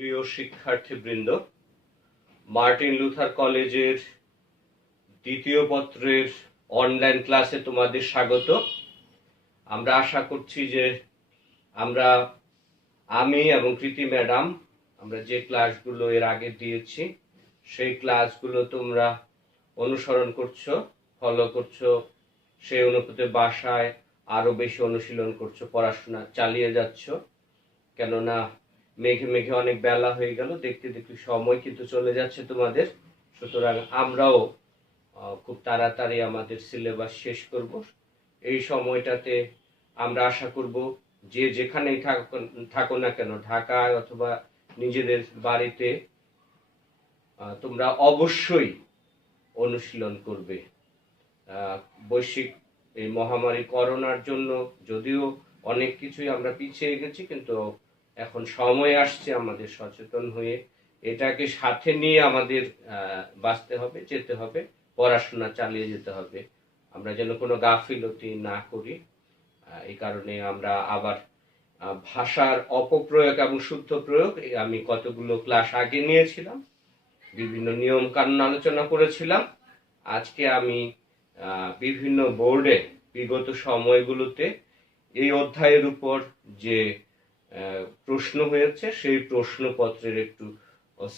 প্রিয় শিক্ষার্থীবৃন্দ, Martin Luther কলেজের দ্বিতীয় পত্রের অনলাইন ক্লাসে তোমাদের স্বাগত। আমরা আশা করছি যে আমি এবং কৃতি ম্যাডাম আমরা যে ক্লাসগুলো এর আগে দিয়েছি সেই ক্লাসগুলো তোমরা অনুসরণ করছো, ফলো করছো, সেই অনুপাতে বাসায় আরো বেশি অনুশীলন করছো, পড়াশোনা চালিয়ে যাচ্ছ। কেননা মেঘে মেঘে অনেক বেলা হয়ে গেল, দেখতে দেখতে সময় কিন্তু চলে যাচ্ছে তোমাদের। সুতরাং আমরাও খুব তাড়াতাড়ি আমাদের সিলেবাস শেষ করব। এই সময়টাতে আমরা আশা করব যে যেখানেই থাকো না কেন, ঢাকায় অথবা নিজেদের বাড়িতে, তোমরা অবশ্যই অনুশীলন করবে। বৈশ্বিক এই মহামারী করোনার জন্য যদিও অনেক কিছুই আমরা পিছিয়ে গেছি, কিন্তু এখন সময় আসছে আমাদের সচেতন হয়ে এটাকে সাথে নিয়ে আমাদের বাঁচতে হবে, যেতে হবে, পড়াশোনা চালিয়ে যেতে হবে। আমরা যেন কোনো গাফিলতি না করি। এই কারণে আমরা আবার ভাষার অপপ্রয়োগ এবং শুদ্ধ প্রয়োগ আমি কতগুলো ক্লাস আগে নিয়েছিলাম, বিভিন্ন নিয়ম কানুন আলোচনা করেছিলাম। আজকে আমি বিভিন্ন বোর্ডে বিগত সময়গুলোতে এই অধ্যায়ের উপর যে প্রশ্ন হয়েছে সেই প্রশ্নপত্রের একটু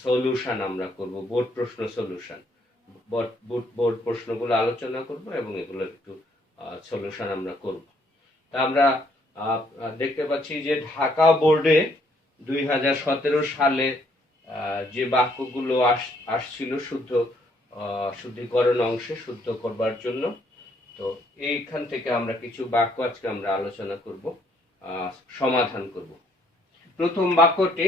সলিউশন আমরা করব, বোর্ড প্রশ্ন সলিউশন, বোর্ড প্রশ্নগুলো আলোচনা করব এবং এগুলোর একটু সলিউশন আমরা করব। তা আমরা দেখতে পাচ্ছি যে ঢাকা বোর্ডে 2017 সালে যে বাক্যগুলো আসছিল শুদ্ধিকরণ অংশে শুদ্ধ করবার জন্য, তো এইখান থেকে আমরা কিছু বাক্য আজকে আমরা আলোচনা করব, সমাধান করব। প্রথম বাক্যটি,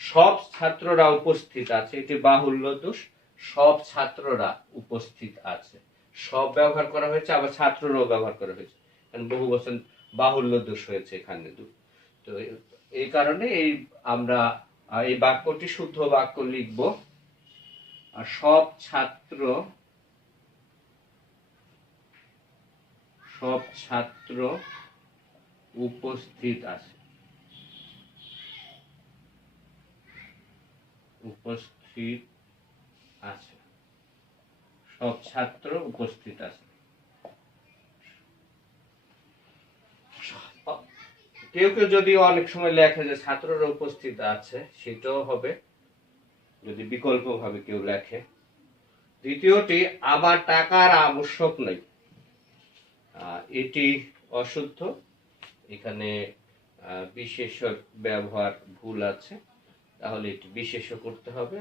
সব ছাত্ররা উপস্থিত আছে। এটি বাহুল্য দোষ, সব ছাত্ররা উপস্থিত আছে। সব ব্যবহার করা হয়েছে, আবার ছাত্ররাও ব্যবহার করা হয়েছে, কারণ বহু বচন বাহুল্য দোষ হয়েছে এখানে। তো এই কারণে আমরা এই বাক্যটি শুদ্ধ বাক্য লিখব। আর সব ছাত্র উপস্থিত আছে। সব ছাত্র উপস্থিত আছে। কেউ কেউ যদি অনেক সময় লেখে যে ছাত্ররা উপস্থিত আছে, সেটাও হবে যদি বিকল্প ভাবে কেউ লেখে। দ্বিতীয়টি, আমার টাকার আবশ্যক নেই। এটি অশুদ্ধ, এখানে বিশেষ ব্যবহার ভুল আছে, তাহলে এটি বিশেষ করতে হবে।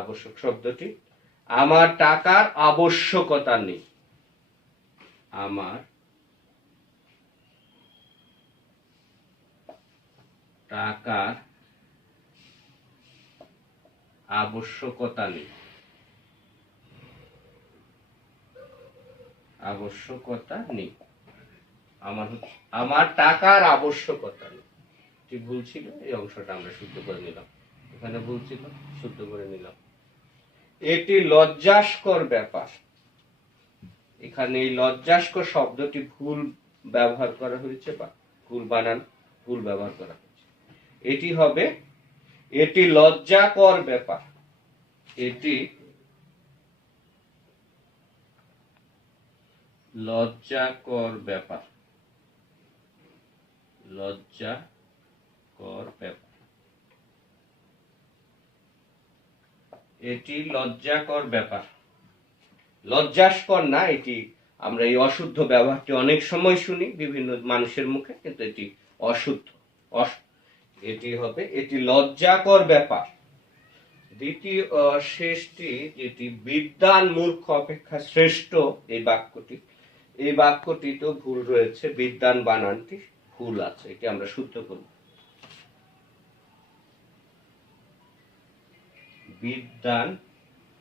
আবশ্যক শব্দটি, আমার টাকার আবশ্যকতা নেই। আমার টাকার আবশ্যকতা নেই। আমার টাকার আবশ্যকতা নেই। ঠিক ভুল ছিল, এই অংশটা আমরা শুদ্ধ করে নিলাম। এখানে ভুল ছিল, শুদ্ধ করে নিলাম। এটি লজ্জাস্কর ব্যাপার। এখানে এই লজ্জাস্কর শব্দটি ভুল ব্যবহার করা হয়েছে, বা ভুল বানান, ভুল ব্যবহার করা হয়েছে। এটি হবে, এটি লজ্জাকর ব্যাপার। এটি লজ্জাকর ব্যাপার। এটি লজ্জাকর ব্যাপার। লজ্জাস্কর না, এটি আমরা এই অশুদ্ধ ব্যবহারটি অনেক সময় শুনি বিভিন্ন মানুষের মুখে, কিন্তু এটি অশুদ্ধ। এটি হবে, এটি লজ্জাকর ব্যাপার। দ্বিতীয় শেষটি, যেটি বিদ্বান মূর্খ অপেক্ষা শ্রেষ্ঠ, এই বাক্যটি তো ভুল রয়েছে, বিদ্বান বানানটি ভুল আছে, এটি আমরা শুদ্ধ করব। বিদ্বান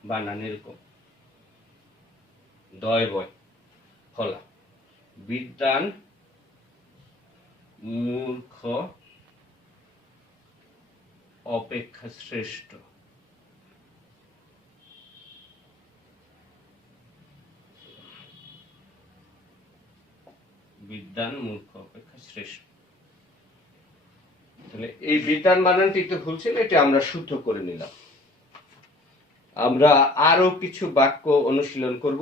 বানান এরকম, দয় বয় ফলা। বিদ্বান মূর্খ অপেক্ষা শ্রেষ্ঠ। বিদ্বান মূর্খ অপেক্ষা শ্রেষ্ঠ। তো তাহলে এই বিতান বানানটি একটু ভুল ছিল, এটা আমরা শুদ্ধ করে নিলাম। আমরা আরো কিছু বাক্য অনুশীলন করব।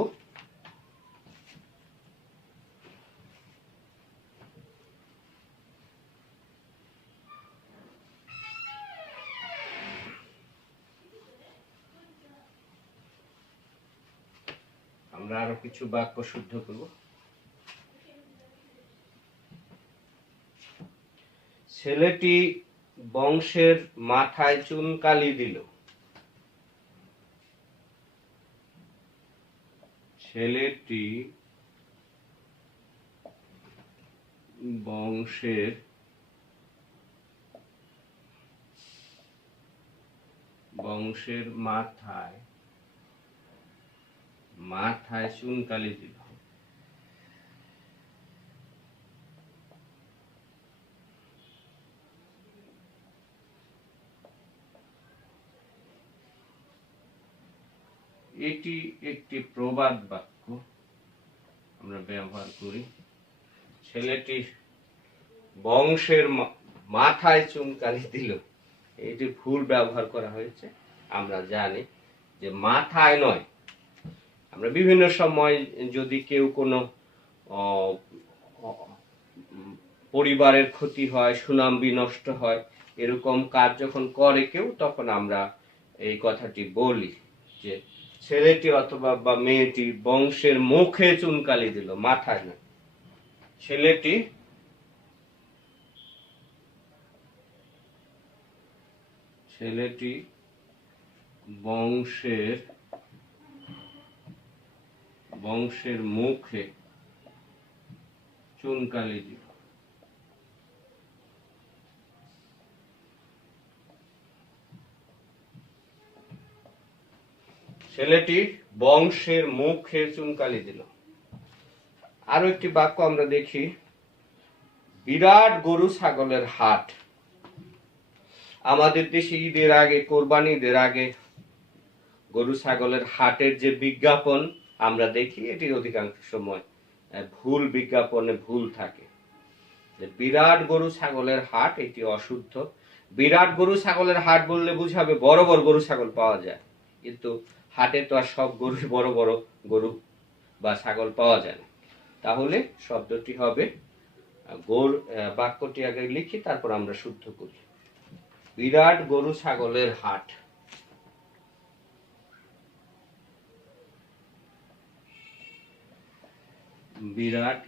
শুদ্ধ করব। ছেলেটি বংশের মাথায় চুনকালি দিল। ছেলেটি বংশের মাথায় চুনকালি দিল। এটি একটি প্রবাদ বাক্য, আমরা ব্যবহার করি। ছেলেটি বংশের মাথায় চুনকালি দিল, এটি ভুল ব্যবহার করা হয়েছে। আমরা জানি যে মাথায় নয়। আমরা বিভিন্ন সময় যদি কেউ কোনো পরিবারের ক্ষতি হয়, সুনাম বিনষ্ট হয়, এরকম কাজ যখন করে কেউ, তখন আমরা এই কথাটি বলি যে ছেলেটি অথবা বা মেয়েটি বংশের মুখে চুনকালি দিল, মাথায় না। ছেলেটি বংশের মুখে চুনকালি দিল। ছেলেটি বংশের মুখে চুনকালি দিল। আরো একটি বাক্য আমরা দেখি, বিরাট গরু ছাগলের হাট। আমাদের দেশে ঈদের আগে, কোরবানি ঈদের আগে গরু ছাগলের হাটের যে বিজ্ঞাপন আমরা দেখি, এটি অধিকাংশ সময় ভুল বিজ্ঞাপনে ভুল থাকে। বিরাট গরু ছাগলের হাট, এটি অশুদ্ধ। বিরাট গরু ছাগলের হাট বললে বুঝাবে বড় বড় গরু ছাগল পাওয়া যায়, কিন্তু হাটে তো আর সব গরু বড় বড় গরু বা ছাগল পাওয়া যায় না। তাহলে শব্দটি হবে, বাক্যটি আগে লিখি, তারপর আমরা শুদ্ধ করি। বিরাট গরু ছাগলের হাট। বিরাট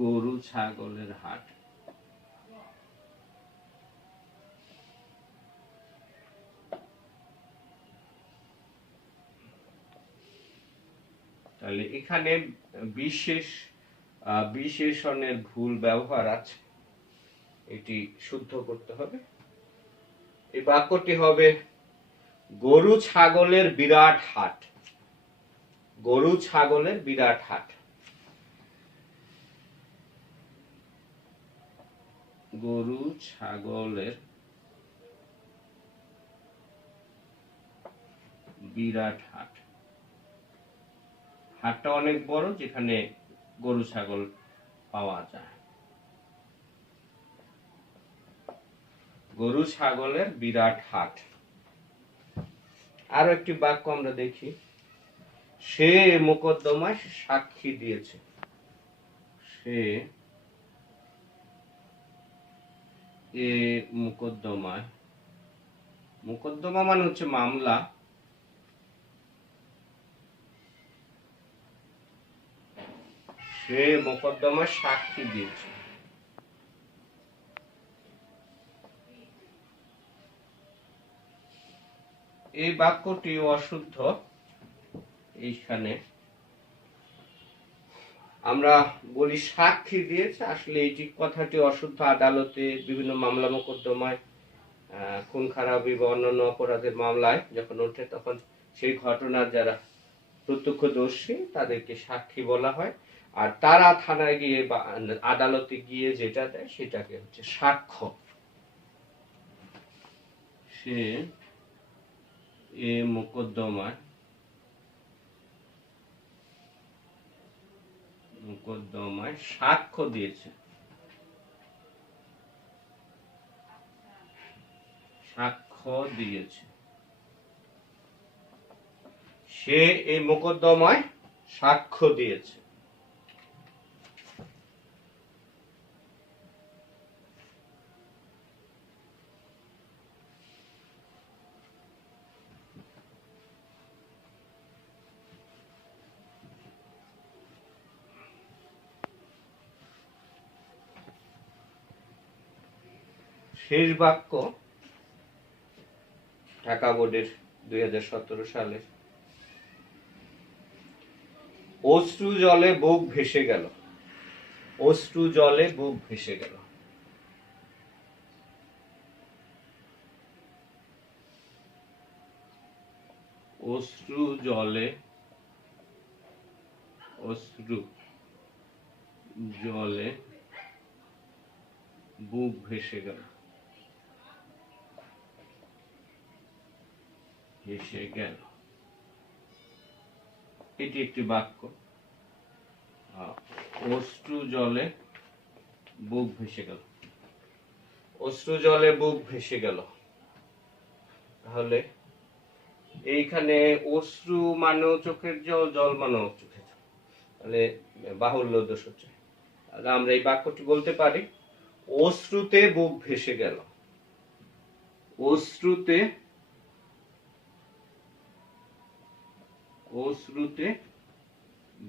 গরু ছাগলের হাট। তাহলে এখানে বিশেষণের ভুল ব্যবহার আছে, এটি শুদ্ধ করতে হবে। এই বাক্যটি হবে, গরু ছাগলের বিরাট হাট। গরু ছাগলের বিরাট হাট। গরু ছাগলের বিরাট হাট। হাটটা অনেক বড়, যেখানে গরু ছাগল পাওয়া যায়। গরু ছাগলের বিরাট হাট। আরো একটি বাক্য আমরা দেখি, সে মোকদ্দমায় সাক্ষী দিয়েছে। সে মোকদ্দমা মানে হচ্ছে মামলা। সে মোকদ্দমায় সাক্ষী দিয়েছে। এই বাক্যটি অশুদ্ধ। এইখানে আমরা বলি সাক্ষী দিয়েছে, আসলে এই কথাটি অশুদ্ধ। আদালতে বিভিন্ন মামলা মোকদ্দমায়, খুন খারাপি বা অন্যান্য অপরাধের মামলায় যখন ওঠে, তখন সেই ঘটনার যারা প্রত্যক্ষদর্শী তাদেরকে সাক্ষী বলা হয়, আর তারা থানায় গিয়ে বা আদালতে গিয়ে যেটা দেয় সেটাকে হচ্ছে সাক্ষ্য। সে এ মোকদ্দমায় সাক্ষ্য দিয়েছে। সাক্ষ্য দিয়েছে। সে এই মোকদ্দমায় সাক্ষ্য দিয়েছে। শেষ বাক্য ঢাকা বোর্ডের 2017 সালে। অশ্রু জলে বুক ভেসে গেল। অশ্রু জলে বুক ভেসে গেল। অশ্রু জলে, অশ্রু জলে বুক ভেসে গেল। ভেসে গেল, এটি একটি বাক্য। অশ্রু জলে বুক ভেসে গেল। অশ্রু জলে বুক ভেসে গেল। তাহলে এইখানে অশ্রু মানেও চোখের জল, জল মানেও চোখের জল, তাহলে বাহুল্য দোষ হচ্ছে। তাহলে আমরা এই বাক্যটি বলতে পারি, অশ্রুতে বুক ভেসে গেল। অশ্রুতে, অশ্রুতে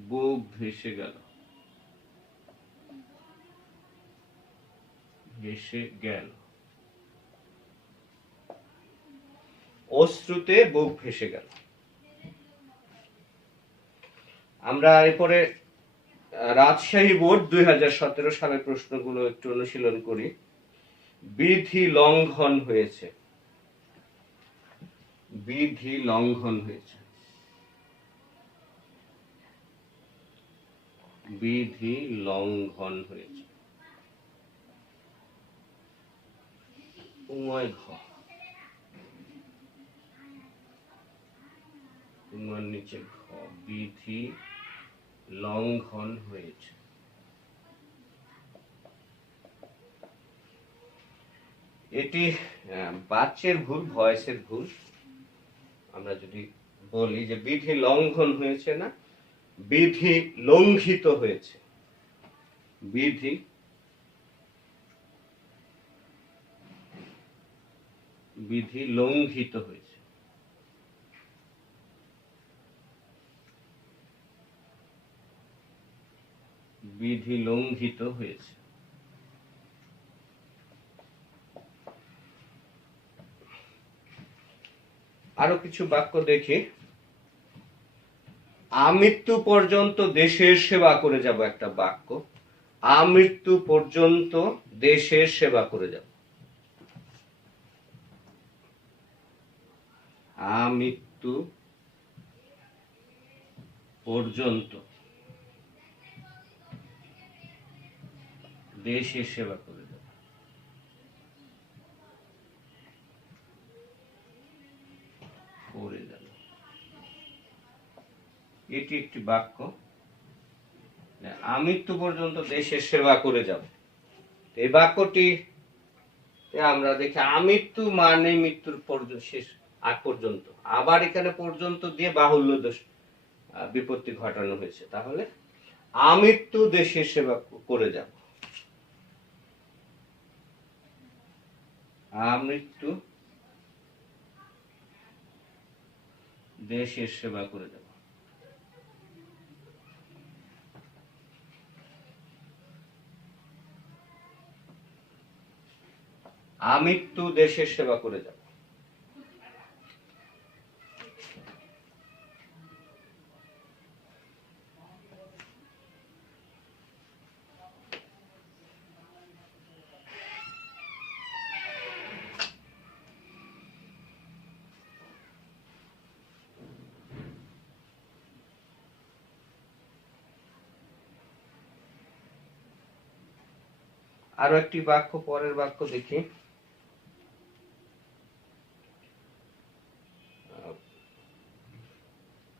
বুক ভেসে গেল। ভেসে গেল, অশ্রুতে বুক ভেসে গেল। আমরা এরপরে রাজশাহী বোর্ড 2017 সালের প্রশ্নগুলো একটু অনুশীলন করি। বিধি লঙ্ঘন হয়েছে। বিধি লঙ্ঘন হয়েছে। বিধি লঙ্ঘন হয়েছে। উময় ঘ, তোমার নিচে ঘ, বিধি লঙ্ঘন হয়েছে। এটি বাচ্যের ভুল, ভয়েসের ভুল। আমরা যদি বলি যে বিধি লঙ্ঘন হয়েছে, না, বিধি লঙ্ঘিত হয়েছে। বিধি বিধি লঙ্ঘিত হয়েছে। বিধি লঙ্ঘিত হয়েছে। আরো কিছু বাক্য দেখি। আমৃত্যু পর্যন্ত দেশের সেবা করে যাব, একটা বাক্য। আমৃত্যু পর্যন্ত দেশের সেবা করে যাব। আমৃত্যু পর্যন্ত দেশের সেবা করে যাব। করে যাব, এটি একটি বাক্য। আমৃত্যু পর্যন্ত দেশের সেবা করে যাব। এই বাক্যটি আমরা দেখি, আমৃত্যু মানে মৃত্যুর পর্যন্ত, শেষ আগ পর্যন্ত। আবার এখানে পর্যন্ত দিয়ে বাহুল্য দোষ বিপত্তি ঘটানো হয়েছে। তাহলে আমৃত্যু দেশের সেবা করে যাব। আমৃত্যু দেশের সেবা করে যাব। আমৃত্যু দেশের সেবা করে যাব। আরো একটি বাক্য, পরের বাক্য দেখি।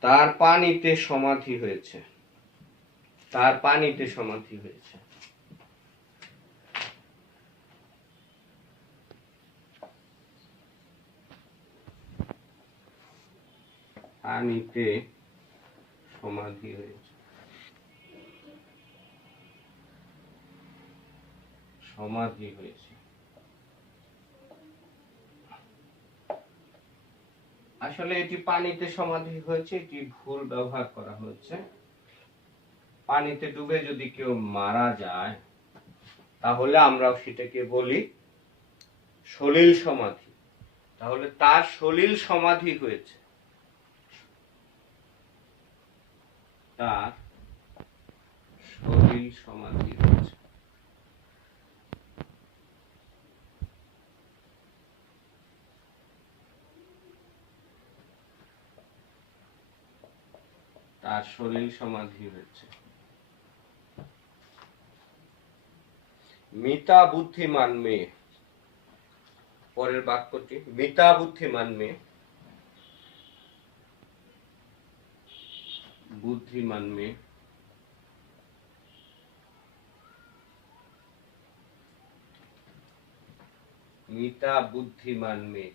তার পানিতে সমাধি হয়েছে। তার পানিতে সমাধি হয়েছে। পানিতে সমাধি হয়েছে, সমাধি হয়েছে। আসলে এটি পানিতে সমাধি হয়েছে, এটি ভুল ব্যবহার করা হয়েছে। পানিতে ডুবে যদি কেউ মারা যায় তাহলে আমরা সেটাকে বলি সলিল সমাধি। তাহলে তার সলিল সমাধি হয়েছে, তার সলিল সমাধি হয়েছে। তার সলিল সমাধি হয়েছে। মিতা বুদ্ধিমান মেয়ে, পরের বাক্যটি মিতা বুদ্ধিমান মেয়ে, বুদ্ধিমান মেয়ে। মিতা বুদ্ধিমান মেয়ে।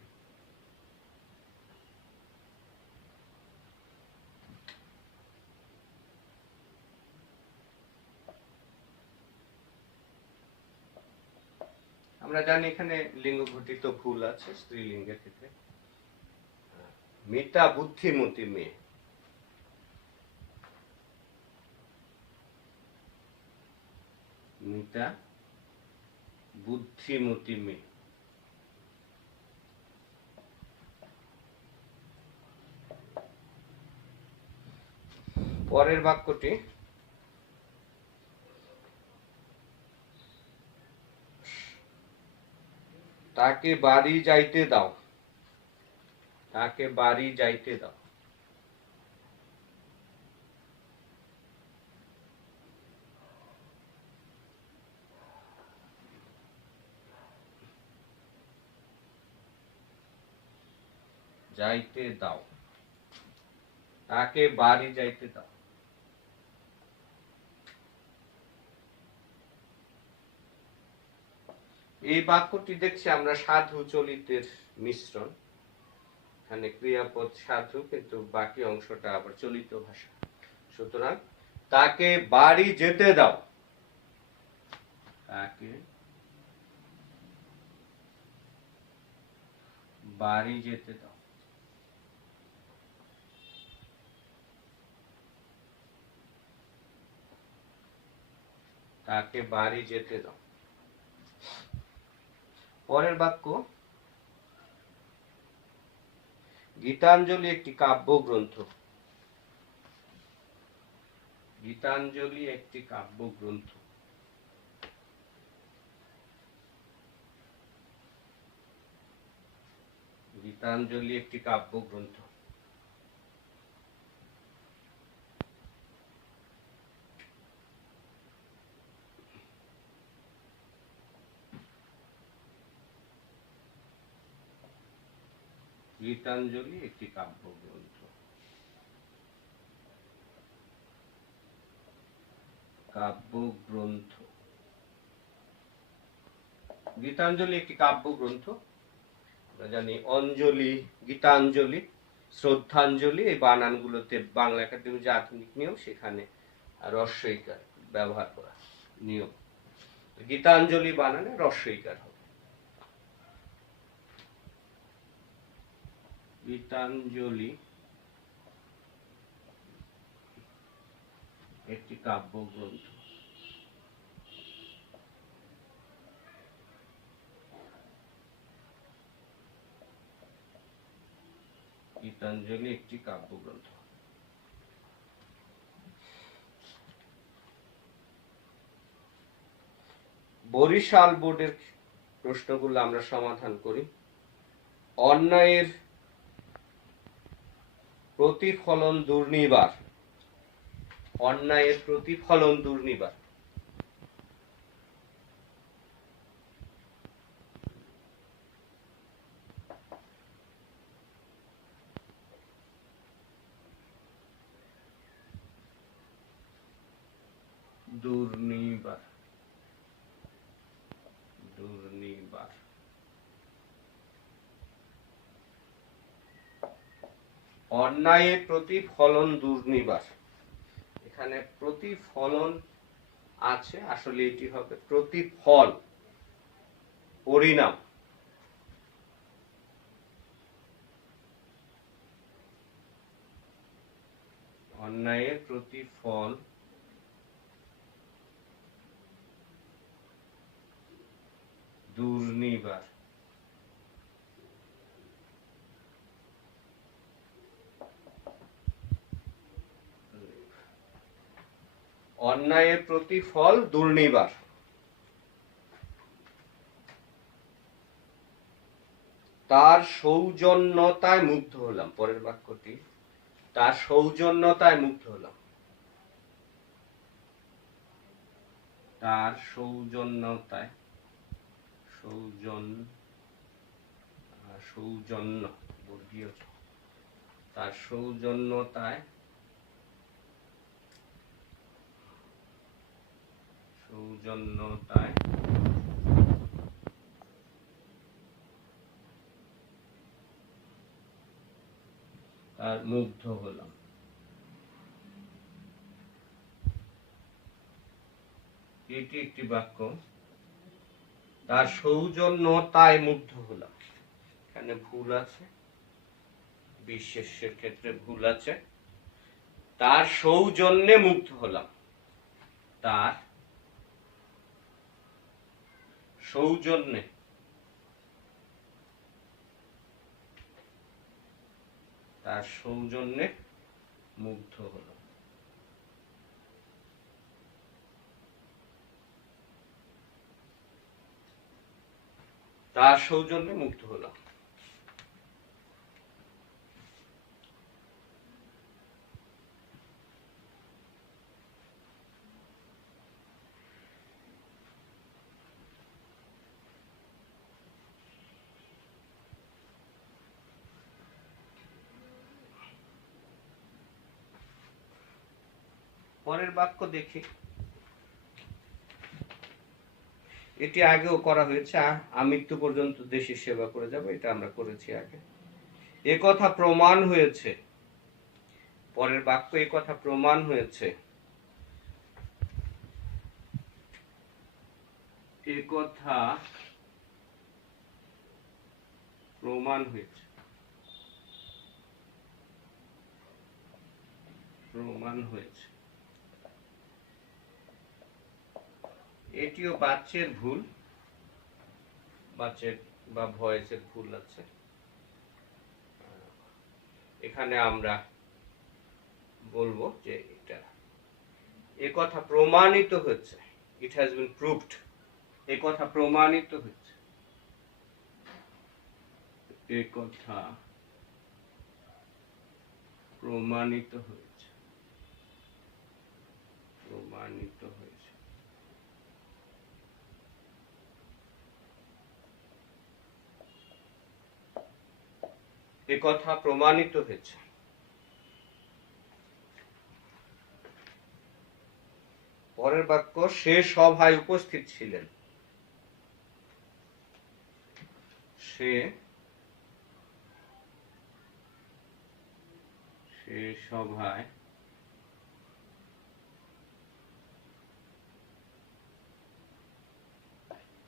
আমরা জানি এখানে লিঙ্গ ঘটিত ভুল আছে স্ত্রীলিঙ্গের ক্ষেত্রে। মিতা বুদ্ধিমতী মেয়ে, মিতা বুদ্ধিমতী মেয়ে। পরের বাক্যটি তাকে বাড়ি যাইতে দাও, তাকে বাড়ি যাইতে দাও। যাইতে দাও, তাকে বাড়ি যাইতে দাও। এই বাক্যটি দেখছি আমরা সাধু চলিতের মিশ্রণ। এখানে ক্রিয়াপদ সাধু, কিন্তু বাকি অংশটা আবার চলিত ভাষা। সুতরাং তাকে বাড়ি যেতে দাও, তাকে বাড়ি যেতে দাও। তাকে বাড়ি যেতে দাও। পরের বাক্য গীতাঞ্জলি একটি কাব্যগ্রন্থ, গীতাঞ্জলি একটি কাব্যগ্রন্থ। গীতাঞ্জলি একটি কাব্যগ্রন্থ। গীতাঞ্জলি একটি কাব্যগ্রন্থ। কাব্যগ্রন্থ। গীতাঞ্জলি একটি কাব্যগ্রন্থ। আমরা জানি অঞ্জলি, গীতাঞ্জলি, শ্রদ্ধাঞ্জলি, এই বানানগুলোতে বাংলা একাডেমি যে আধুনিক নিয়ম, সেখানে রস্বইকার ব্যবহার করা নিয়ম। গীতাঞ্জলি বানানে রস্বইকার হবে। গীতাঞ্জলি একটি কাব্যগ্রন্থ। গীতাঞ্জলি একটি কাব্যগ্রন্থ। বরিশাল বোর্ডের প্রশ্নগুলো আমরা সমাধান করি। অন্যায়ের প্রতিফলন দুর্নিবার, অন্যায়ের প্রতিফলন দুর্নিবার। দুর্নিবার, দুর্নিবার। অন্যায়ের প্রতিফলন দুর্নিবার। এখানে প্রতিফলন আছে, আসলে এটি হবে প্রতিফল, পরিণাম। অন্যায়ের প্রতিফল দুর্নিবার। অন্যায়ের প্রতিফল দুর্নিবার। তার সৌজন্যতায় মুগ্ধ হলাম। পরের বাক্যটি, তার সৌজন্যতায় মুগ্ধ হলাম। তার সৌজন্যতায়, সৌজন্য বর্গীয়, তার সৌজন্যতায়, সৌজন্যতায় তার মুগ্ধ হলাম। এটি একটি বাক্য। তার সৌজন্যতায় মুগ্ধ হলাম, এখানে ভুল আছে, বিশেষের ক্ষেত্রে ভুল আছে। তার সৌজন্যে মুগ্ধ হলাম। তার সৌজন্যে, তার সৌজন্যে মুগ্ধ হলাম। তার সৌজন্যে মুগ্ধ হলাম। পরের বাক্য দেখি। এটি আগেও করা হয়েছে, আমৃত্যু পর্যন্ত দেশের সেবা করে যাব, এটা আমরা করেছি আগে। এ কথা প্রমাণ হয়েছে। পরের বাক্য, এ কথা প্রমাণ হয়েছে। এ কথা প্রমাণ হয়েছে। প্রমাণ হয়েছে। এটিও বাচ্চের ভুল, বাচ্চের বা ভয়েসের ভুল আছে। এখানে আমরা বলবো যে এটা, এ কথা প্রমাণিত হয়েছে, ইট হ্যাজ বিন প্রুভড। এ কথা প্রমাণিত হয়েছে। এ কথা প্রমাণিত হয়েছে। প্রমাণিত হয়েছে। এ কথা প্রমাণিত হয়েছে। পরের বাক্য, সে সভায় উপস্থিত ছিলেন। সে সভায়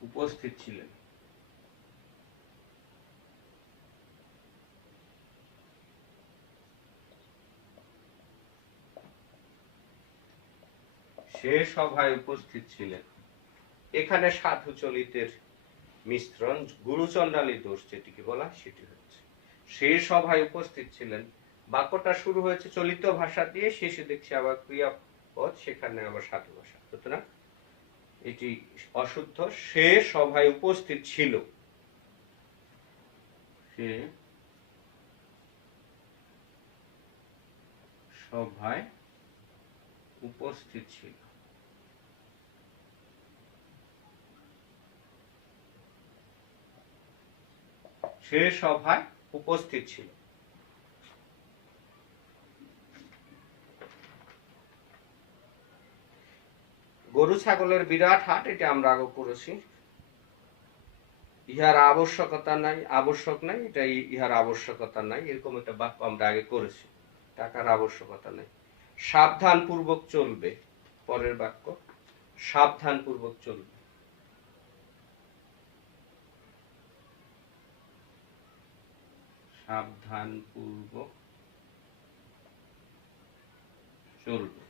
উপস্থিত ছিলেন। সে সভায় উপস্থিত ছিলেন। এখানে সাধু চলিতের মিশ্রণ, গুরুচণ্ডালী দোষ যেটিকে বলা, সেটি হচ্ছে সে সভায় উপস্থিত ছিলেন। বাক্যটা শুরু হয়েছে চলিত ভাষা দিয়ে, শেষে দেখছি আবার ক্রিয়াপদ, সেখানে আবার সাধু ভাষা, সুতরাং এটি অশুদ্ধ। সে সভায় উপস্থিত ছিল। সে সভায় উপস্থিত ছিল। সে সভায় উপস্থিত ছিল। গরু ছাগলের বিরাট হাট, এটা আমরা আগে করেছি। ইহার আবশ্যকতা নাই, আবশ্যক নাই, এটা ইহার আবশ্যকতা নাই, এরকম একটা বাক্য আমরা আগে করেছি। টাকার আবশ্যকতা নাই। সাবধান পূর্বক চলবে, পরের বাক্য সাবধান পূর্বক চলবে। সাবধান পূর্বক চলবে।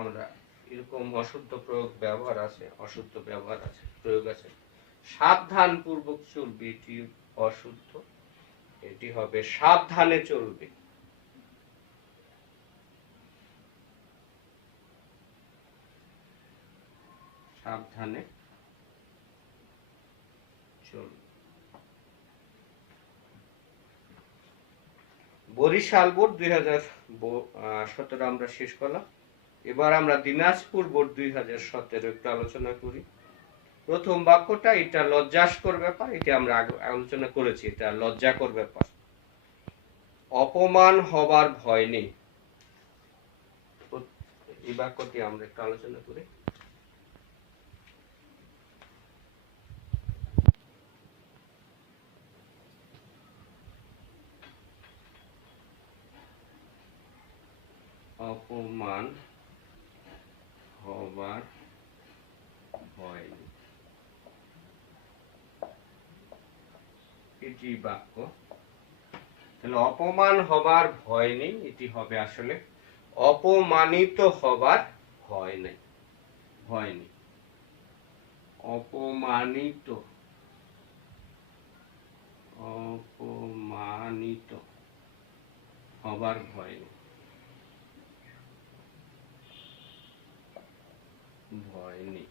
আমরা এরকম অশুদ্ধ প্রয়োগ ব্যবহার আছে, অশুদ্ধ ব্যবহার আছে, প্রয়োগ আছে। সাবধান পূর্বক চলবে, এটি অশুদ্ধ, এটি হবে সাবধানে চলবে। সাবধানে চলবে। বরিশাল বোর্ড 2017 আমরা শেষ করলাম। এবার আমরা দিনাজপুর বোর্ড 2017 একটু আলোচনা করি। প্রথম বাক্যটা, এটা লজ্জাস্কর ব্যাপার, এটা আমরা আলোচনা করেছি, এটা লজ্জাকর ব্যাপার। অপমান হবার ভয় নেই, এই বাক্যটি আমরা একটু আলোচনা করি। অপমান হবার ভয় নেই, এটি বাক্য। তাহলে অপমান হবার ভয় নেই, এটি হবে আসলে অপমানিত হবার ভয় নেই, ভয় নেই। অপমানিত, অপমানিত হবার ভয় নেই, ভয় নেই।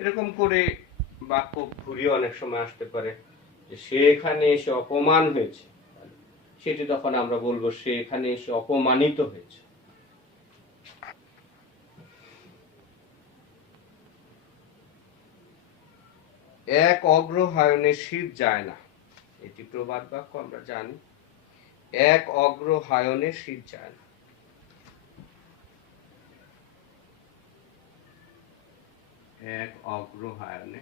এরকম করে বাক্য ঘুরিয়ে অনেক সময় আসতে পারে যে সে এখানে এসে অপমান হয়েছে, সেটি তখন আমরা বলবো সে এখানে এসে অপমানিত হয়েছে। এক অগ্রহায়ণে শীত যায় না, এটি প্রবাদ বাক্য, আমরা জানি। এক অগ্রহায়ণে শীত যায় না। এক অগ্রহায়ণে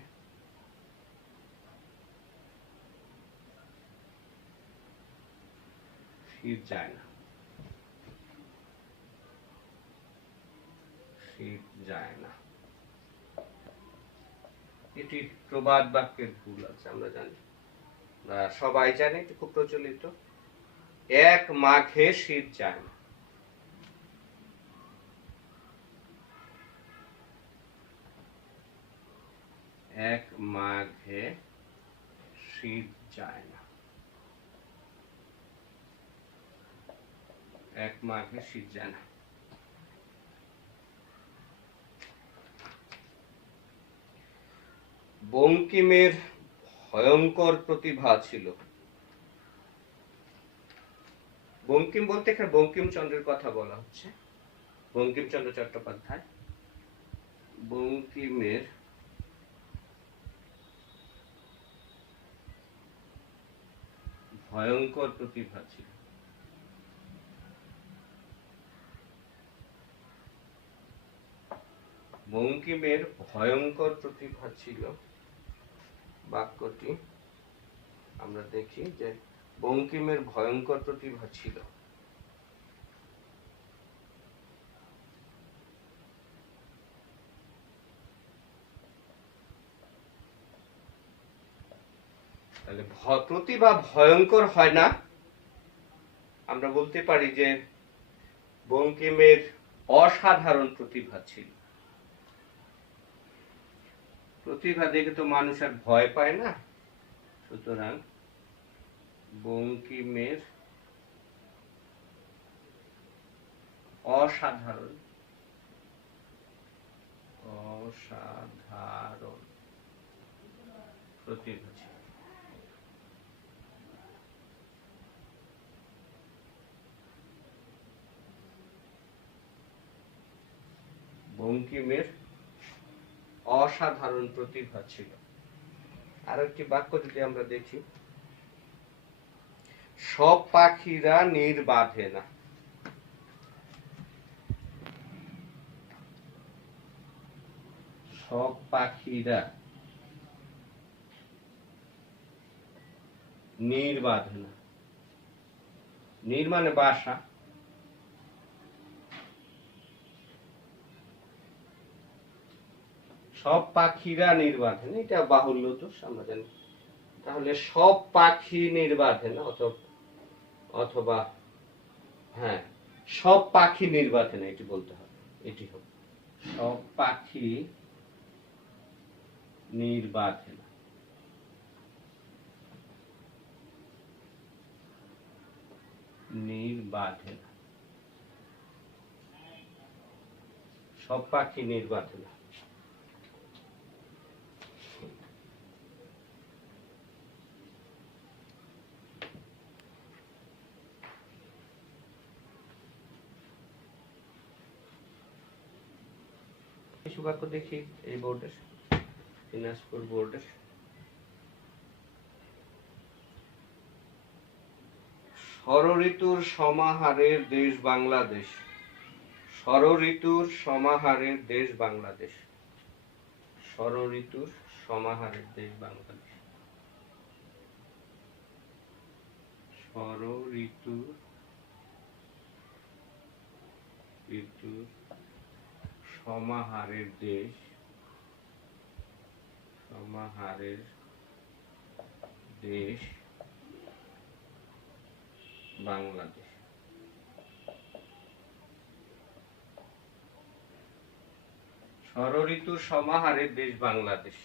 শীত যায় না, শীত যায় না, এটি প্রবাদ বাক্যের ভুল আছে, আমরা জানি, সবাই জানে, এটি খুব প্রচলিত। এক মাঘে শীত যায় না, এক মাঘে শীত যায় না, এক মাঘে শীত যায় না। বঙ্কিমের ভয়ঙ্কর প্রতিভা ছিল। বঙ্কিম বলতে এখানে বঙ্কিমচন্দ্রের কথা বলা হচ্ছে, বঙ্কিমচন্দ্র চট্টোপাধ্যায়। বঙ্কিমের ভয়ঙ্কর প্রতিভা ছিল। বঙ্কিমের ভয়ঙ্কর প্রতিভা ছিল, বাক্যটি আমরা দেখি যে বঙ্কিমের ভয়ঙ্কর প্রতিভা ছিল। তাহলে প্রতিভা ভয়ঙ্কর হয় না, আমরা বলতে পারি যে বঙ্কিমের অসাধারণ প্রতিভা ছিল। প্রতিভা দেখে তো মানুষ আর ভয় পায় না, সুতরাং বঙ্কিমের অসাধারণ, অসাধারণ প্রতিভা ছিল। বঙ্কিমের অসাধারণ প্রতিভা ছিল। আর একটি বাক্য যদি আমরা দেখি, সব পাখিরা নীড় বাঁধে না, সব পাখিরা নীড় বাঁধে না। নীড় মানে বাসা। সব পাখিরা নীড় বাঁধে না, এটা বাহুল্য দোষ আমরা জানি। তাহলে সব পাখি নীড় বাঁধে না, অথবা হ্যাঁ, সব পাখি নীড় বাঁধে না, এটি বলতে হবে। এটি হবে সব পাখি নীড় বাঁধে না। নীড় বাঁধে না, সব পাখি নীড় বাঁধে না। কিছু বাক্য দেখি এই বোর্ডের, দিনাজপুর বোর্ডের। ষড়ঋতুর সমাহারের দেশ বাংলাদেশ। ষড়ঋতুর সমাহারের দেশ বাংলাদেশ। ষড়ঋতুর সমাহারের দেশ বাংলাদেশ। ষড়ঋতুর সমাহারের দেশ, সমাহারের দেশ বাংলাদেশ। ষড়ঋতুর সমাহারের দেশ বাংলাদেশ।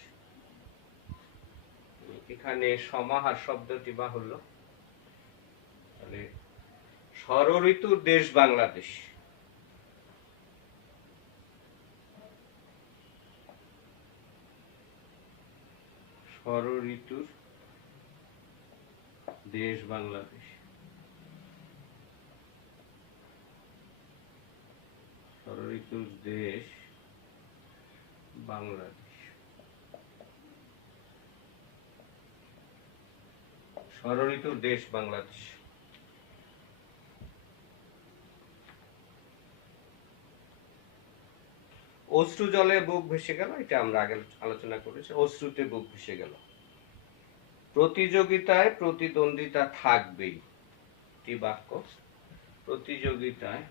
এখানে সমাহার শব্দটি বাহুল্য, তাহলে ষড়ঋতুর দেশ বাংলাদেশ। ষড়ঋতুর দেশ বাংলাদেশ। ষড়ঋতুর দেশ বাংলাদেশ। ষড়ঋতুর দেশ বাংলাদেশ। অশ্রু জলে বুক ভেসে গেল, এটা আমরা আগে আলোচনা করেছি। অশ্রুতে বুক ভেসে গেল। প্রতিযোগিতায় প্রতিদ্বন্দ্বিতা থাকবেই, এটি বাক্য। প্রতিযোগিতায়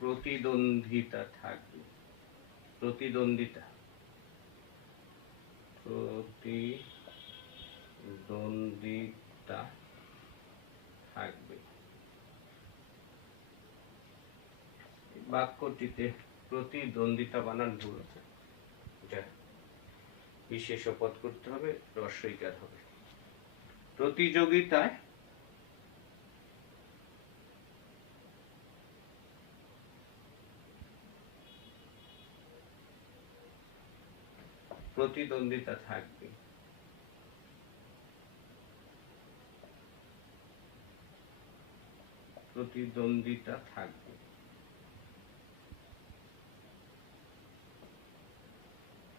প্রতিদ্বন্দ্বিতা থাকবে। প্রতিদ্বন্দ্বিতা থাকবে। বাক্যটিতে প্রতিদ্বন্দ্বিতা বানান ভুল আছে, এটা বিশেষ পদ করতে হবে, রস্বইকার হবে। প্রতিযোগিতায় প্রতিদ্বন্দ্বিতা থাকবে। প্রতিদ্বন্দ্বিতা থাকবে।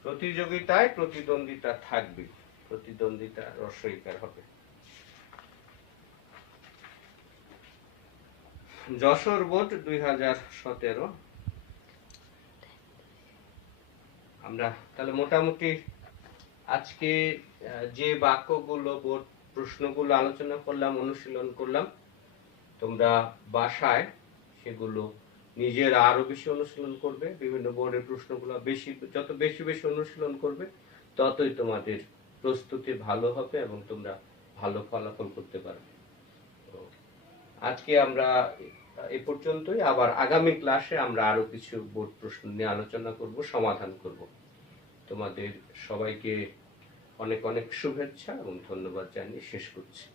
প্রতিযোগিতায় প্রতিদ্বন্দ্বিতা থাকবে। প্রতিদ্বন্দ্বিতা রস্বইকার হবে। যশোর বোর্ড 2017। আমরা তাহলে মোটামুটি আজকে যে বাক্যগুলো, বোর্ড প্রশ্নগুলো আলোচনা করলাম, অনুশীলন করলাম, তোমরা বাসায় সেগুলো নিজের আরো বেশি অনুশীলন করবে। বিভিন্ন বোর্ডের প্রশ্নগুলো যত বেশি অনুশীলন করবে, ততই তোমাদের প্রস্তুতি ভালো হবে এবং তোমরা ভালো ফলাফল করতে পারবে। আজকে আমরা এ পর্যন্তই। আবার আগামী ক্লাসে আমরা আরো কিছু বোর্ড প্রশ্ন নিয়ে আলোচনা করব, সমাধান করব। তোমাদের সবাইকে অনেক অনেক শুভেচ্ছা এবং ধন্যবাদ জানিয়ে শেষ করছি।